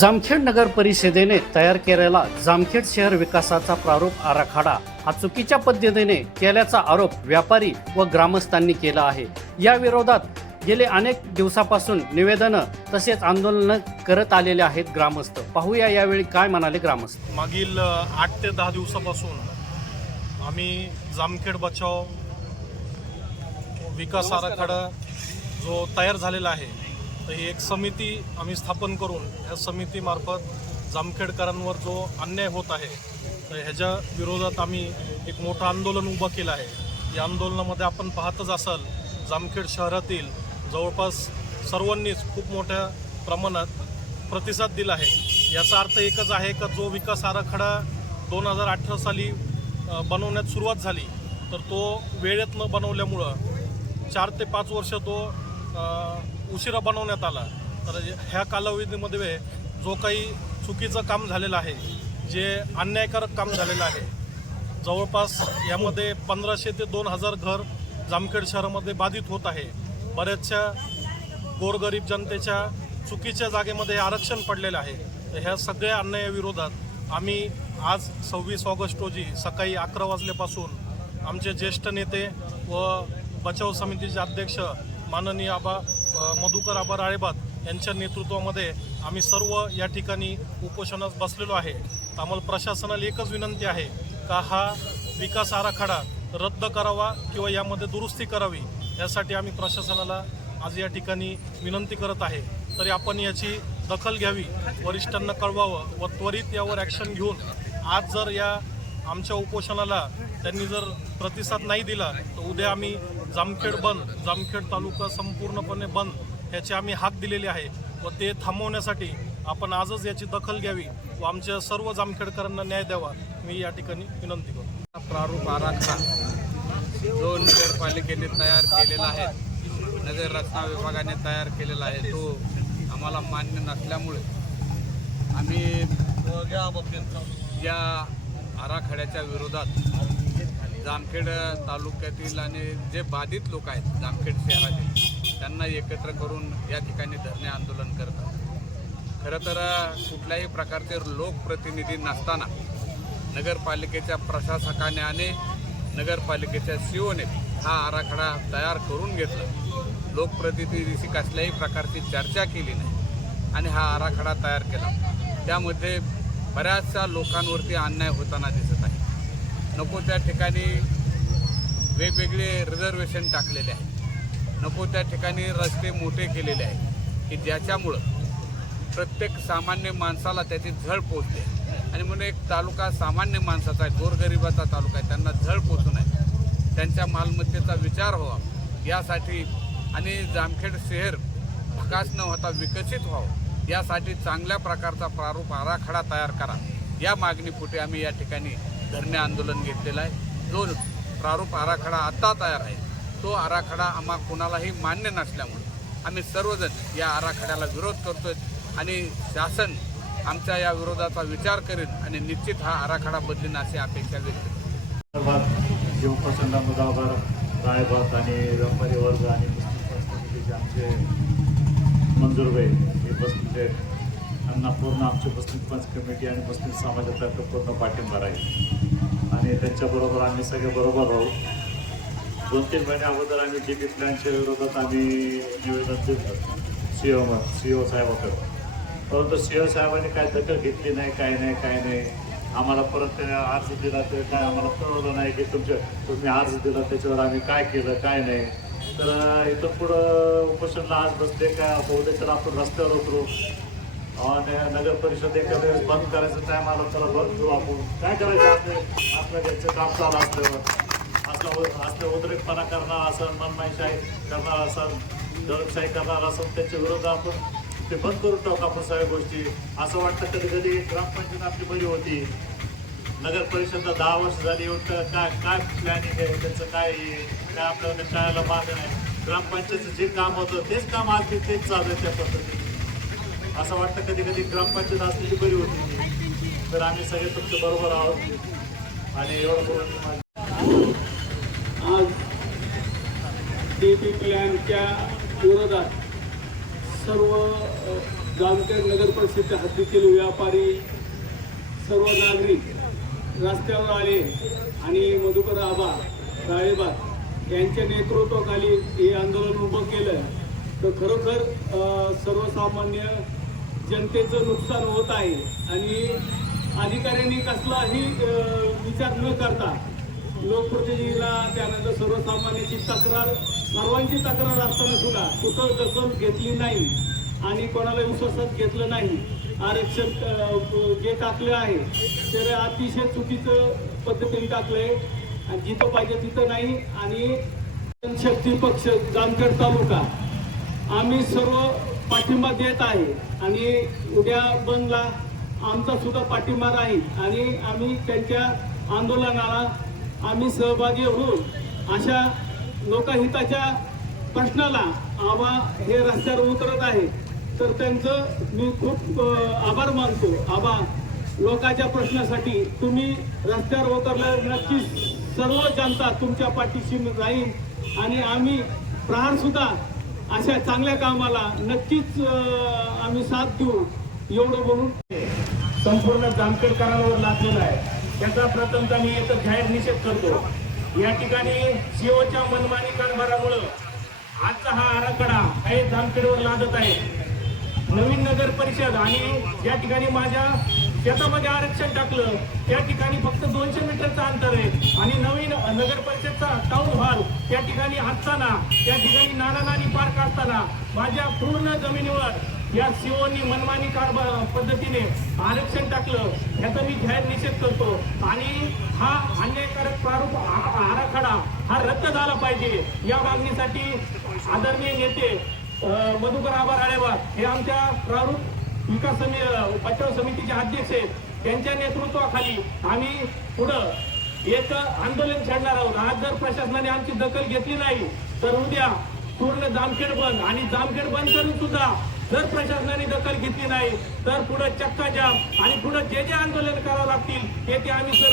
जामखेड नगर परिषदेने तयार केलेला जामखेड शहर विकासाचा प्रारूप आराखडा हा चुकीच्या पद्धतीने केल्याचा आरोप व्यापारी व ग्रामस्थांनी केला आहे. या विरोधात गेले अनेक दिवसापासून निवेदनं तसेच आंदोलनं करत आलेले आहेत ग्रामस्थ. पाहूया यावेळी काय म्हणाले ग्रामस्थ. मागील आठ ते दहा दिवसापासून आम्ही जामखेड बचाव विकास आराखडा जो तयार झालेला आहे तर ही एक समिती आम्ही स्थापन करून या समितीमार्फत जामखेडकरांवर जो अन्याय होत आहे तर ह्याच्या विरोधात आम्ही एक मोठं आंदोलन उभं केलं आहे. या आंदोलनामध्ये आपण पाहतच असाल जामखेड शहरातील जवळपास सर्वांनीच खूप मोठ्या प्रमाणात प्रतिसाद दिला आहे. याचा अर्थ एकच आहे का जो विकास आराखडा दोन हजार अठरा साली बनवण्यात सुरुवात झाली तर तो वेळेत न बनवल्यामुळं चार ते पाच वर्ष तो उशिरा बनवण्यात आला. तर ह्या कालावधीमध्ये जो काही चुकीचं काम झालेलं आहे जे अन्यायकारक काम झालेलं आहे जवळपास यामध्ये पंधराशे ते दोन हजार घर जामखेड शहरामध्ये बाधित होत आहे. बऱ्याचशा गोरगरीब जनतेच्या चुकीच्या जागेमध्ये आरक्षण पडलेलं आहे. तर ह्या सगळ्या अन्यायाविरोधात आम्ही आज सव्वीस ऑगस्ट रोजी सकाळी अकरा वाजल्यापासून आमचे ज्येष्ठ नेते व बचाव समितीचे अध्यक्ष माननीय आबा मधुकर आबा राळेबात यांच्या नेतृत्वामध्ये आम्ही सर्व या ठिकाणी उपोषणास बसलेलो आहे. तर आम्हाला प्रशासनाला एकच विनंती आहे का हा विकास आराखडा रद्द करावा किंवा यामध्ये दुरुस्ती करावी यासाठी आम्ही प्रशासनाला आज या ठिकाणी विनंती करत आहे. तरी आपण याची दखल घ्यावी वरिष्ठांना कळवावं व त्वरित यावर ॲक्शन घेऊन आज जर या आमच्या उपोषणाला त्यांनी जर प्रतिसाद नाही दिला तर उद्या आम्ही जामखेड बंद जामखेड तालुका संपूर्णपणे बंद ह्याची आम्ही हाक दिलेली आहे व ते थांबवण्यासाठी आपण आजच याची दखल घ्यावी व आमच्या सर्व जामखेडकरांना न्याय द्यावा. मी या ठिकाणी विनंती करतो. प्रारूप आराखडा जो नगरपालिकेने तयार केलेला आहे नगर रचना विभागाने तयार केलेला आहे तो आम्हाला मान्य नसल्यामुळे आम्ही या आराखड्याच्या विरोधात जामखेड तालुक्यातील आणि जे बाधित लोक आहेत जामखेड शहरातील त्यांना एकत्र करून या ठिकाणी धरणे आंदोलन करतात. खरं तर कुठल्याही प्रकारचे लोकप्रतिनिधी नसताना नगरपालिकेच्या प्रशासकाने आणि नगरपालिकेच्या सीओने हा आराखडा तयार करून घेतला. लोकप्रतिनिधीशी कसल्याही प्रकारची चर्चा केली नाही आणि हा आराखडा तयार केला. त्यामध्ये बऱ्याचशा लोकांवरती अन्याय होताना दिसत आहे. नको त्या ठिकाणी वेगवेगळे रिझर्वेशन टाकलेले आहे नको त्या ठिकाणी रस्ते मोठे केलेले आहे की ज्याच्यामुळं प्रत्येक सामान्य माणसाला त्याची झळ पोचते. आणि म्हणून एक तालुका सामान्य माणसाचा आहे गोरगरिबाचा तालुका आहे त्यांना झळ पोचू नये. त्यांच्या मालमत्तेचा विचार व्हावा. यासाठी आणि जामखेड शहर भकास न होता विकसित व्हावं यासाठी चांगल्या प्रकारचा प्रारूप आराखडा तयार करा. या मागणीपुटे आम्ही या ठिकाणी धरणे आंदोलन घेतलेलं आहे. जो प्रारूप आराखडा आत्ता तयार आहे तो आराखडा आम्हा कुणालाही मान्य नसल्यामुळे आम्ही सर्वजण या आराखड्याला विरोध करतोय आणि शासन आमच्या या विरोधाचा विचार करेल आणि निश्चित हा आराखडा बदलेन अशी अपेक्षा व्यक्त संदर्भात जीवप्रसन्न मुदावर आणि व्यापारी वर्ग आणि मुस्लिम आमचे मंजूरबाई हे बसले त्यांना पूर्ण आमची मुस्लिम पंच कमिटी आणि मुस्लिम समाजातर्फे पूर्ण पाठिंबा राहील. आणि त्यांच्याबरोबर आम्ही सगळे बरोबर राहू. दोन तीन महिने अगोदर आम्ही डी पी प्लॅनच्या विरोधात आम्ही निवेदन दिलं. सी ओ सी ओ साहेबाकडे परंतु सी ओ साहेबांनी काय दखल घेतली नाही काय नाही काय नाही. आम्हाला परत ते अर्ज दिला ते काय आम्हाला कळवलं नाही की तुमच्या तुम्ही अर्ज दिला त्याच्यावर आम्ही काय केलं काय नाही. तर इथं पुढं उपोषणला आज बसले का? बहुतेक तर आपण रस्त्यावर उतरू. नगर परिषद एका वेळेस बंद करायचं टाइम आला त्याला बंद करू आपण. काय करायचं आपलं आपलं घरचं काम चालू असल्यावर? असलं असलं उद्रेकपणा करणार असं मनमाईशाही करणार असं दळपशाही करणार असं त्याच्या विरोध आपण ते बंद करून टाकू आपण सगळ्या गोष्टी. असं वाटतं कधी कधी ग्रामपंचायत आपली बरी होती. नगर परिषदला दहा वर्ष झाली होतं काय काय प्लॅनिंग आहे? त्याचं काय काय आपल्याला कळायला मागणं नाही ग्रामपंचायतचं जे काम होतं तेच काम आज तेच चालू आहे त्या पद्धतीने. असं वाटतं कधी कधी ग्रामपंचायत असलेली बरी होती. तर आम्ही सगळे तुमचे बरोबर आहोत. आणि एवढं बोलून आज डी पी प्लॅनच्या विरोधात सर्व अ, जामखेड नगर हद्दीतील व्यापारी सर्व नागरिक रस्त्यावर आले आणि मधुकर आबा राळेबाग यांच्या नेतृत्वाखाली हे आंदोलन उभं केलं. तर खरोखर सर्वसामान्य जनतेचं नुकसान होत आहे आणि अधिकाऱ्यांनी कसलाही विचार न करता लोकप्रतिनिधीला त्यानंतर सर्वसामान्यांची तक्रार सर्वांची तक्रार असताना सुद्धा कुठं दखल घेतली नाही आणि कोणाला विश्वासात घेतलं नाही. आरक्षण जे टाकलं आहे तर अतिशय चुकीचं पद्धतीने टाकलंय. आणि जिथं पाहिजे तिथं नाही आणि जनशक्ती पक्ष जामखेड तालुका. आम्ही सर्व पाठिंबा देत आहे. आणि उद्या बंदला आमचा सुद्धा पाठिंबा राहील. आणि आम्ही त्यांच्या आंदोलनाला आम्ही सहभागी होऊन अशा लोकहिताच्या प्रश्नाला आबा हे रस्त्यावर उतरत आहे. तर त्यांचं मी खूप आभार मानतो. आबा लोकांच्या प्रश्नासाठी तुम्ही रस्त्यावर उतरल्यावर नक्कीच सर्व जनता तुमच्या पाठीशी राहील. आणि आम्ही प्रहार सुद्धा अशा चांगल्या कामाला नक्कीच आम्ही साथ देऊ एवढं बोलून. संपूर्ण जामखेडकरांवर लादलेला आहे. त्याचा प्रथमतः मी इथं जाहीर निषेध करतो. या ठिकाणी सीओच्या मनमानी कारभारामुळं आजचा हा आराखडा काही जामखेडवर लादत आहे. नवीन नगर परिषद आणि या ठिकाणी माझ्या शेतामध्ये आरक्षण टाकलं त्या ठिकाणी फक्त दोनशे मीटरचं अंतर आहे. आणि नवीन नगर परिषदचा टाऊन त्या ठिकाणी असताना त्या ठिकाणी नाना नाणी पार काढताना माझ्या पूर्ण जमिनीवर या सीओनी मनमानी कारभार पद्धतीने आरक्षण टाकलं. याचा मी जाहीर निषेध करतो. आणि हा अन्यायकारक प्रारूप आराखडा हा रद्द झाला पाहिजे. या मागणीसाठी आदरणीय नेते मधुकर आभार राळेबाग हे आमच्या प्रारूप विकास समी बचाव समितीचे अध्यक्ष आहेत. त्यांच्या नेतृत्वाखाली आम्ही पुढं एक आंदोलन छेडणार आहोत. आज जर प्रशासनाने आमची दखल घेतली नाही तर उद्या पूर्ण जामखेड बंद. आणि जामखेड बंद करून सुद्धा जर प्रशासनाने दखल घेतली नाही तर पुढे चक्काजाम आणि पुढे जे जे आंदोलन करावं लागतील ते ते आम्ही सर्व